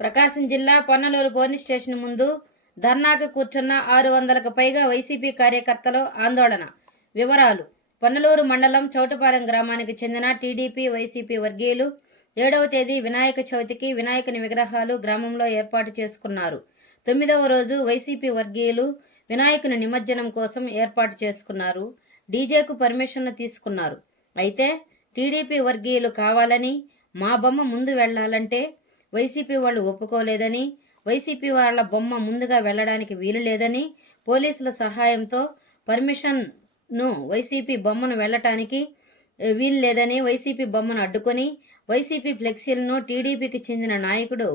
ప్రకాశం జిల్లా Ponnaluru police station ముందు ధర్నాకు కూర్చున్న ఆరు వందలకు పైగా వైసీపీ కార్యకర్తలు ఆందోళన. వివరాలు. పొన్నలూరు మండలం చౌటపాలెం గ్రామానికి చెందిన టీడీపీ వైసీపీ వర్గీయులు ఏడవ తేదీ వినాయక చవితికి వినాయకుని విగ్రహాలు గ్రామంలో ఏర్పాటు చేసుకున్నారు. తొమ్మిదవ రోజు వైసీపీ వర్గీయులు వినాయకుని నిమజ్జనం కోసం ఏర్పాటు చేసుకున్నారు. డీజేకు పర్మిషన్ తీసుకున్నారు. అయితే టీడీపీ వర్గీయులు కావాలని మా బొమ్మ ముందు వెళ్ళాలంటే వైసీపీ వాళ్ళు ఒప్పుకోలేదని వైసీపీ వాళ్ళ బొమ్మ ముందుగా వెళ్ళడానికి వీలు లేదని పోలీసుల సహాయంతో పర్మిషన్ను వైసీపీ బొమ్మను వెళ్ళటానికి వీలు లేదని వైసీపీ బొమ్మను అడ్డుకొని వైసీపీ ఫ్లెక్సీలను టీడీపీకి చెందిన నాయకుడు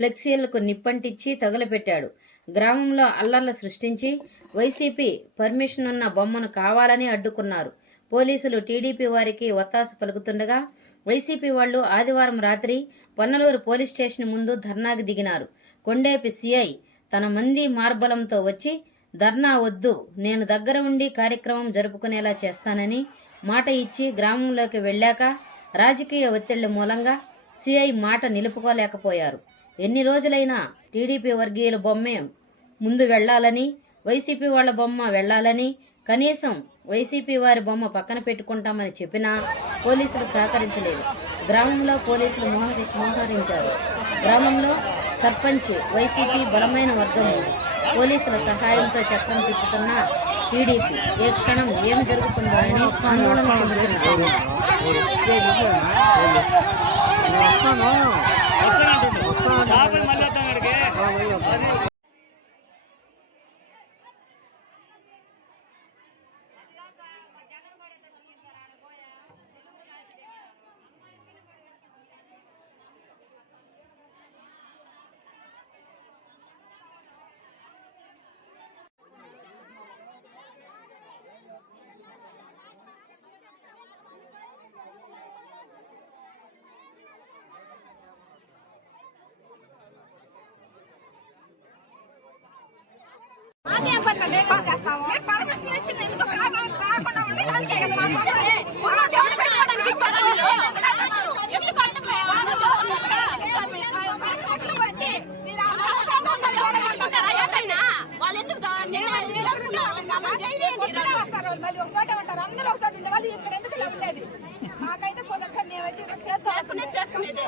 ఫ్లెక్సీలకు నిప్పంటించి తగులపెట్టాడు. గ్రామంలో అల్లర్లు సృష్టించి వైసీపీ పర్మిషన్ ఉన్న బొమ్మను కావాలని అడ్డుకున్నారు. పోలీసులు టీడీపీ వారికి ఒత్తాసు పలుకుతుండగా వైసీపీ వాళ్ళు ఆదివారం రాత్రి పొన్నలూరు పోలీస్ స్టేషన్ ముందు ధర్నాకు దిగినారు. కొండేపి సిఐ తన మంది మార్బలంతో వచ్చి ధర్నా వద్దు నేను దగ్గర ఉండి కార్యక్రమం జరుపుకునేలా చేస్తానని మాట ఇచ్చి గ్రామంలోకి వెళ్ళాక రాజకీయ ఒత్తిళ్ళ మూలంగా సిఐ మాట నిలుపుకోలేకపోయారు. ఎన్ని రోజులైనా టీడీపీ వర్గీయుల బొమ్మే ముందు వెళ్ళాలని వైసీపీ వాళ్ళ బొమ్మ వెళ్ళాలని కనీసం వైసీపీ వారి బొమ్మ పక్కన పెట్టుకుంటామని చెప్పినా పోలీసులు సహకరించలేదు గ్రామంలో పోలీసులు మోహరి మోహరించారు గ్రామంలో సర్పంచ్ వైసీపీ బలమైన వర్గం ఉంది పోలీసుల సహాయంతో చక్రం తిప్పుతున్న టీడీపీ ఏ క్షణం ఏం జరుగుతుందో అని ఆందోళన చెందుతున్నారు యాభై మళ్ళీ వద్దాం ఇక్కడికి మాకేం పర్సెంట్ లేకుండా చేస్తాము మీకు పర్మిషన్ ఇచ్చింది ఎందుకు ప్రాబ్లమ్స్ రాకుండా ఉండడానికి కదా మాకు ఇచ్చింది ఊళ్ళో దేవుడు పెట్టుకోవడానికి ఇచ్చారా మీరు? ఎందుకు అడ్డుపోయారు? ఎట్లా కొట్టి? మీరు ఆ సంవత్సరం ముందు చూడమంటున్నారా? ఏంటైనా? వాళ్ళు ఎందుకు దా- నిల- నిలబడుతున్నారు? మమ్మల్ని జైలేయండి ఈరోజు. వస్తారు వాళ్ళు మళ్ళీ ఒక చోట ఉంటారు అందరూ ఒక చోట ఉండే వాళ్ళు ఇక్కడ ఎందుకు ఇలా ఉండేది మాకైతే కుదరదు సార్ మేమైతే ఇది చేసుకోవాల్సిందే చేసుకునేది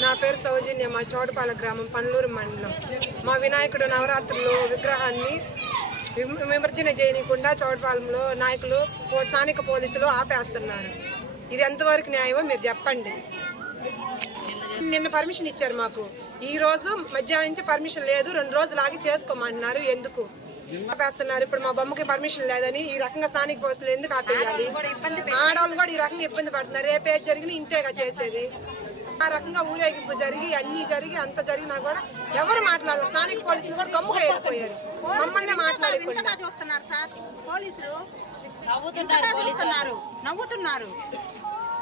నా పేరు సౌజన్య మా చోటపాల గ్రామం పనులూరు మండలం. మా వినాయకుడు నవరాత్రులు విగ్రహాన్ని విమర్శన చేయనీయకుండా చోటపాలెంలో నాయకులు స్థానిక పోలీసులు ఆపేస్తున్నారు. ఇది ఎంతవరకు న్యాయమో మీరు చెప్పండి. నిన్న పర్మిషన్ ఇచ్చారు మాకు. ఈ రోజు మధ్యాహ్నం నుంచి పర్మిషన్ లేదు. రెండు రోజులు ఆగి చేసుకోమంటున్నారు. ఎందుకు? ఆపేస్తున్నారు. ఇప్పుడు మా బొమ్మకి పర్మిషన్ లేదని ఈ రకంగా స్థానిక పోలీసులు ఎందుకు ఆపేయాలి? ఆడవాళ్ళు కూడా ఈ రకంగా ఇబ్బంది పడుతున్నారు. రేపే జరిగిన ఇంతేగా చేసేది. ఆ రకంగా ఊరేగింపు జరిగి అన్ని జరిగి అంత జరిగినా కూడా ఎవరు మాట్లాడరు. స్థానిక పోలీసులు కూడా గమ్ముగా వెళ్ళిపోయారు మమ్మల్ని మాట్లాడుకుంటారు చూస్తున్నారు సార్ పోలీసులు. నవ్వుతున్నారు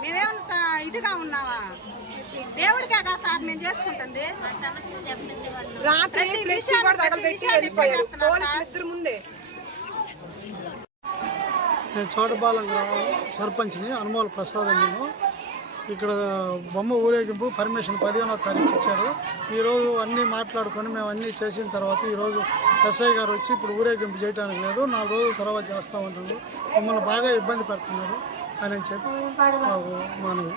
మేమేమంత ఇదిగా ఉన్నావా దేవుడికే కదా సార్ మేము చేసుకుంటుంది. రాత్రి ఇద్దరు ముందే. నేను చోటపాలెం గ్రామం సర్పంచ్ని అనుమోల ప్రసాద్ నేను ఇక్కడ బొమ్మ ఊరేగింపు పర్మిషన్ పదిహేనో తారీఖు ఇచ్చారు. ఈరోజు అన్నీ మాట్లాడుకొని మేము అన్నీ చేసిన తర్వాత ఈరోజు ఎస్ఐ గారు వచ్చి ఇప్పుడు ఊరేగింపు చేయడానికి లేదు. నాలుగు రోజుల తర్వాత చేస్తూ ఉంటుంది. మమ్మల్ని బాగా ఇబ్బంది పెడుతున్నారు అని చెప్పి మాకు మనవి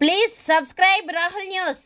ప్లీజ్ సబ్స్క్రైబ్ రాహుల్ న్యూస్